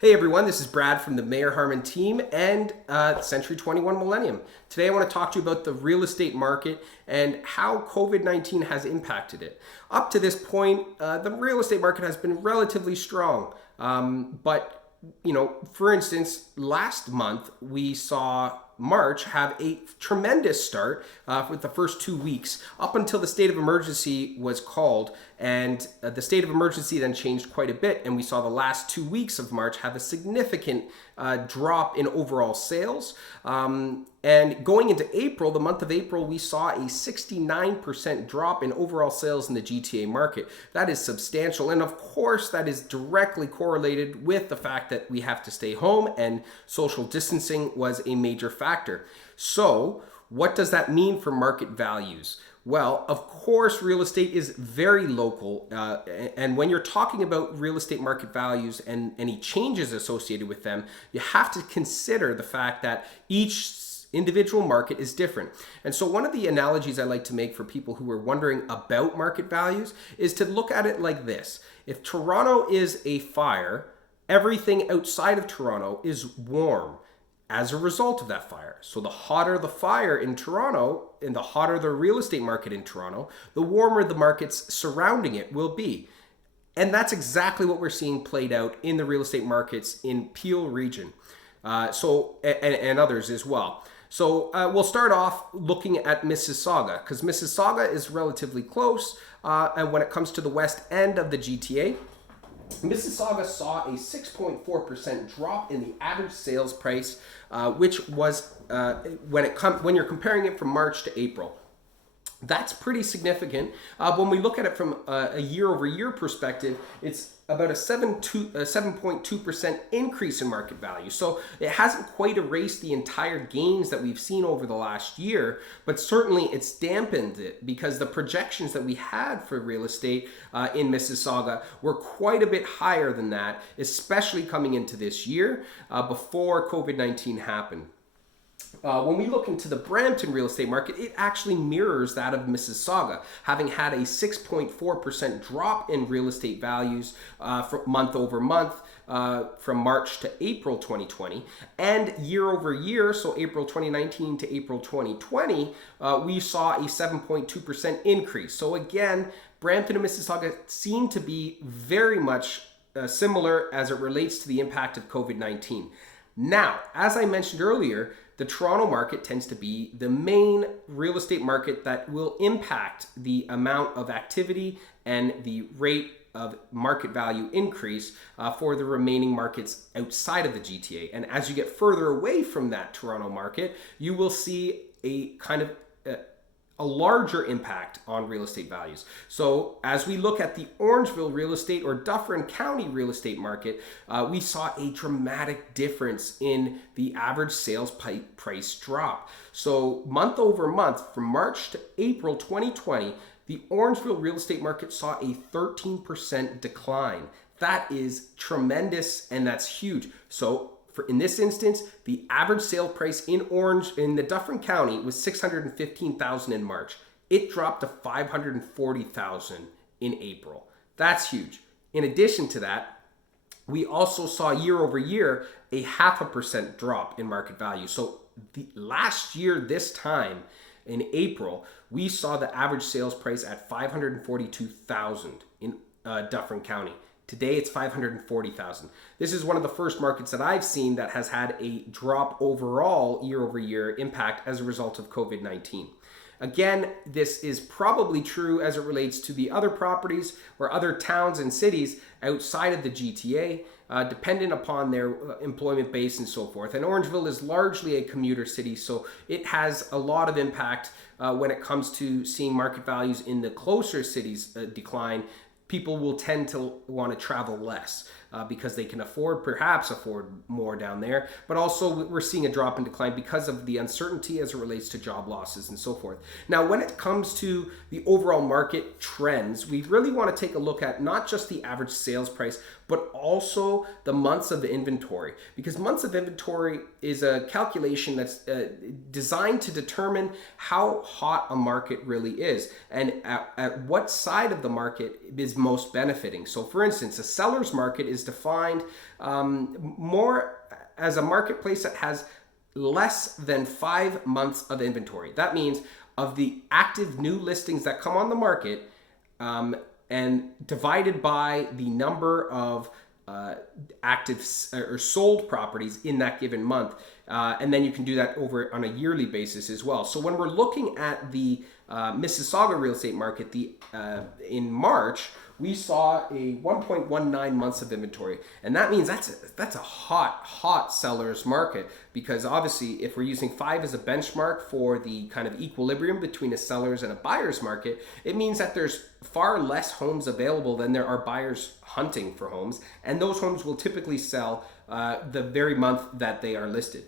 Hey everyone, this is Brad from the Mayer-Harman team and Century 21 Millennium. Today I want to talk to you about the real estate market and how COVID-19 has impacted it. Up to this point, the real estate market has been relatively strong. For instance, last month we saw March have a tremendous start with the first 2 weeks up until the state of emergency was called, and the state of emergency then changed quite a bit, and we saw the last 2 weeks of March have a significant drop in overall sales. And going into April, the month of April, we saw a 69% drop in overall sales in the GTA market. That is substantial. And of course, that is directly correlated with the fact that we have to stay home and social distancing was a major factor. So what does that mean for market values? Well, of course, real estate is very local. And when you're talking about real estate market values and any changes associated with them, you have to consider the fact that each individual market is different. And so one of the analogies I like to make for people who are wondering about market values is to look at it like this. If Toronto is a fire, everything outside of Toronto is warm as a result of that fire. So the hotter the fire in Toronto and the hotter the real estate market in Toronto, the warmer the markets surrounding it will be. And that's exactly what we're seeing played out in the real estate markets in Peel region. And others as well. So we'll start off looking at Mississauga, because Mississauga is relatively close, and when it comes to the west end of the GTA, Mississauga saw a 6.4% drop in the average sales price, which was when you're comparing it from March to April. That's pretty significant. When we look at it from a year-over-year perspective, it's about a 7.2% increase in market value. So it hasn't quite erased the entire gains that we've seen over the last year, but certainly it's dampened it because the projections that we had for real estate in Mississauga were quite a bit higher than that, especially coming into this year before COVID-19 happened. When we look into the Brampton real estate market, it actually mirrors that of Mississauga, having had a 6.4% drop in real estate values month over month from March to April 2020. And year over year, so April 2019 to April 2020, we saw a 7.2% increase. So again, Brampton and Mississauga seem to be very much similar as it relates to the impact of COVID-19. Now, as I mentioned earlier, the Toronto market tends to be the main real estate market that will impact the amount of activity and the rate of market value increase for the remaining markets outside of the GTA. And as you get further away from that Toronto market, you will see a kind of a larger impact on real estate values. So as we look at the Orangeville real estate or Dufferin County real estate market, we saw a dramatic difference in the average sales price drop. So month over month, from March to April 2020, the Orangeville real estate market saw a 13% decline. That is tremendous, and that's huge. So in this instance, the average sale price in the Dufferin County was $615,000 in March. It dropped to $540,000 in April. That's huge. In addition to that, we also saw year over year a 0.5% drop in market value. So last year, this time in April, we saw the average sales price at $542,000 in Dufferin County. Today it's $540,000. This is one of the first markets that I've seen that has had a drop overall year over year impact as a result of COVID-19. Again, this is probably true as it relates to the other properties or other towns and cities outside of the GTA, dependent upon their employment base and so forth. And Orangeville is largely a commuter city, so it has a lot of impact when it comes to seeing market values in the closer cities decline. People will tend to want to travel less because they can perhaps afford more down there. But also we're seeing a drop in decline because of the uncertainty as it relates to job losses and so forth. Now, when it comes to the overall market trends, we really want to take a look at not just the average sales price, but also the months of the inventory, because months of inventory is a calculation that's designed to determine how hot a market really is and at what side of the market is most benefiting. So for instance, a seller's market is defined more as a marketplace that has less than 5 months of inventory. That means of the active new listings that come on the market, and divided by the number of active or sold properties in that given month. And then you can do that over on a yearly basis as well. So when we're looking at the Mississauga real estate market, in March, we saw a 1.19 months of inventory. And that means that's a hot seller's market, because obviously if we're using 5 as a benchmark for the kind of equilibrium between a seller's and a buyer's market, it means that there's far less homes available than there are buyers hunting for homes. And those homes will typically sell the very month that they are listed.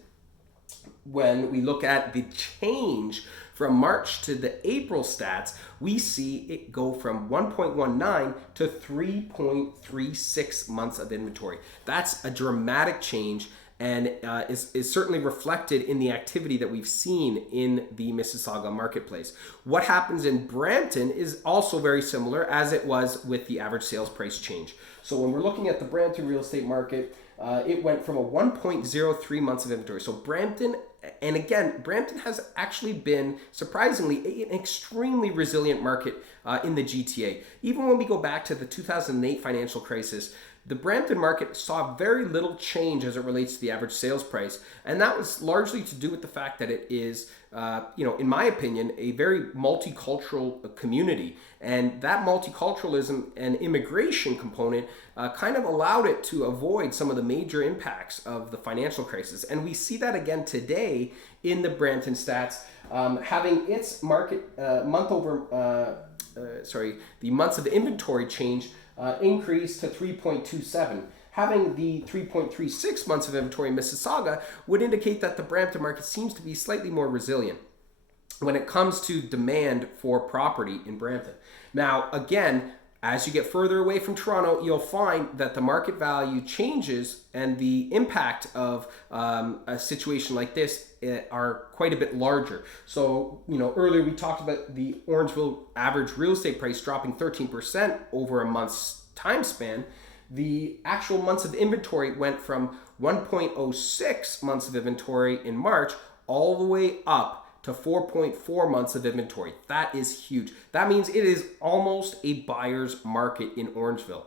When we look at the change from March to the April stats, we see it go from 1.19 to 3.36 months of inventory. That's a dramatic change, and is certainly reflected in the activity that we've seen in the Mississauga marketplace. What happens in Brampton is also very similar as it was with the average sales price change. So when we're looking at the Brampton real estate market, it went from a 1.03 months of inventory. So Brampton has actually been, surprisingly, an extremely resilient market in the GTA. Even when we go back to the 2008 financial crisis, the Brampton market saw very little change as it relates to the average sales price. And that was largely to do with the fact that it is, in my opinion, a very multicultural community. And that multiculturalism and immigration component kind of allowed it to avoid some of the major impacts of the financial crisis. And we see that again today in the Brampton stats, having its market the months of inventory change increase to 3.27. Having the 3.36 months of inventory in Mississauga would indicate that the Brampton market seems to be slightly more resilient when it comes to demand for property in Brampton. Now, again, as you get further away from Toronto, you'll find that the market value changes and the impact of a situation like this are quite a bit larger. So, earlier we talked about the Orangeville average real estate price dropping 13% over a month's time span. The actual months of inventory went from 1.06 months of inventory in March all the way up to 4.4 months of inventory. That is huge. That means it is almost a buyer's market in Orangeville.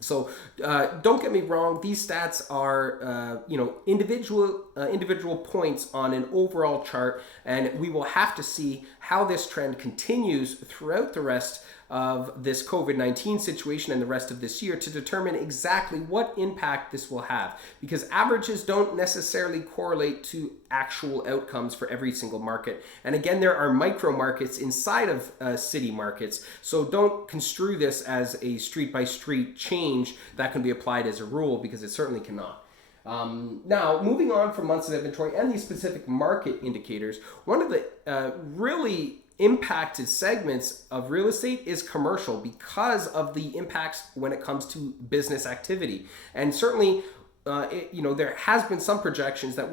So don't get me wrong, these stats are individual points on an overall chart, and we will have to see how this trend continues throughout the rest of this COVID-19 situation and the rest of this year to determine exactly what impact this will have, because averages don't necessarily correlate to actual outcomes for every single market. And again, there are micro markets inside of city markets, so don't construe this as a street by street change that can be applied as a rule, because it certainly cannot. Now, moving on from months of inventory and these specific market indicators, one of the really impacted segments of real estate is commercial, because of the impacts when it comes to business activity. And certainly, there has been some projections that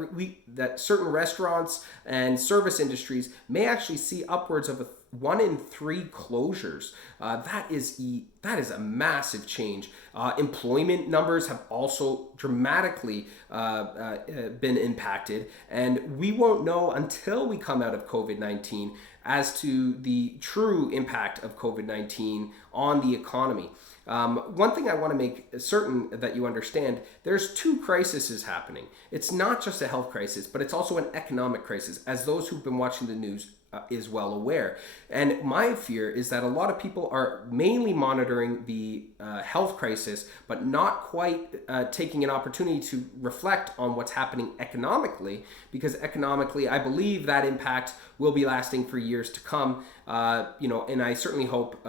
that certain restaurants and service industries may actually see upwards of 1 in 3 closures. That is a massive change. Employment numbers have also dramatically been impacted, and we won't know until we come out of COVID-19 as to the true impact of COVID-19 on the economy. One thing I want to make certain that you understand, there's 2 crises happening. It's not just a health crisis, but it's also an economic crisis, as those who've been watching the news is well aware. And my fear is that a lot of people are mainly monitoring the health crisis, but not quite taking an opportunity to reflect on what's happening economically, because economically, I believe that impact will be lasting for years to come. And I certainly hope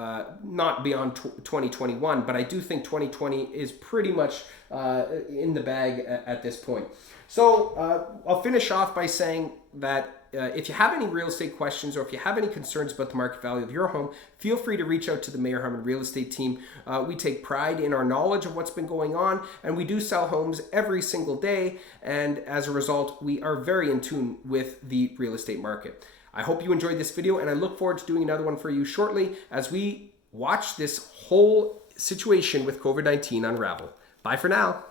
not beyond 2021, but I do think 2020 is pretty much in the bag at this point. So I'll finish off by saying that if you have any real estate questions, or if you have any concerns about the market value of your home, feel free to reach out to the Mayer-Harman Real Estate Team. We take pride in our knowledge of what's been going on, and we do sell homes every single day. And as a result, we are very in tune with the real estate market. I hope you enjoyed this video, and I look forward to doing another one for you shortly as we watch this whole situation with COVID-19 unravel. Bye for now.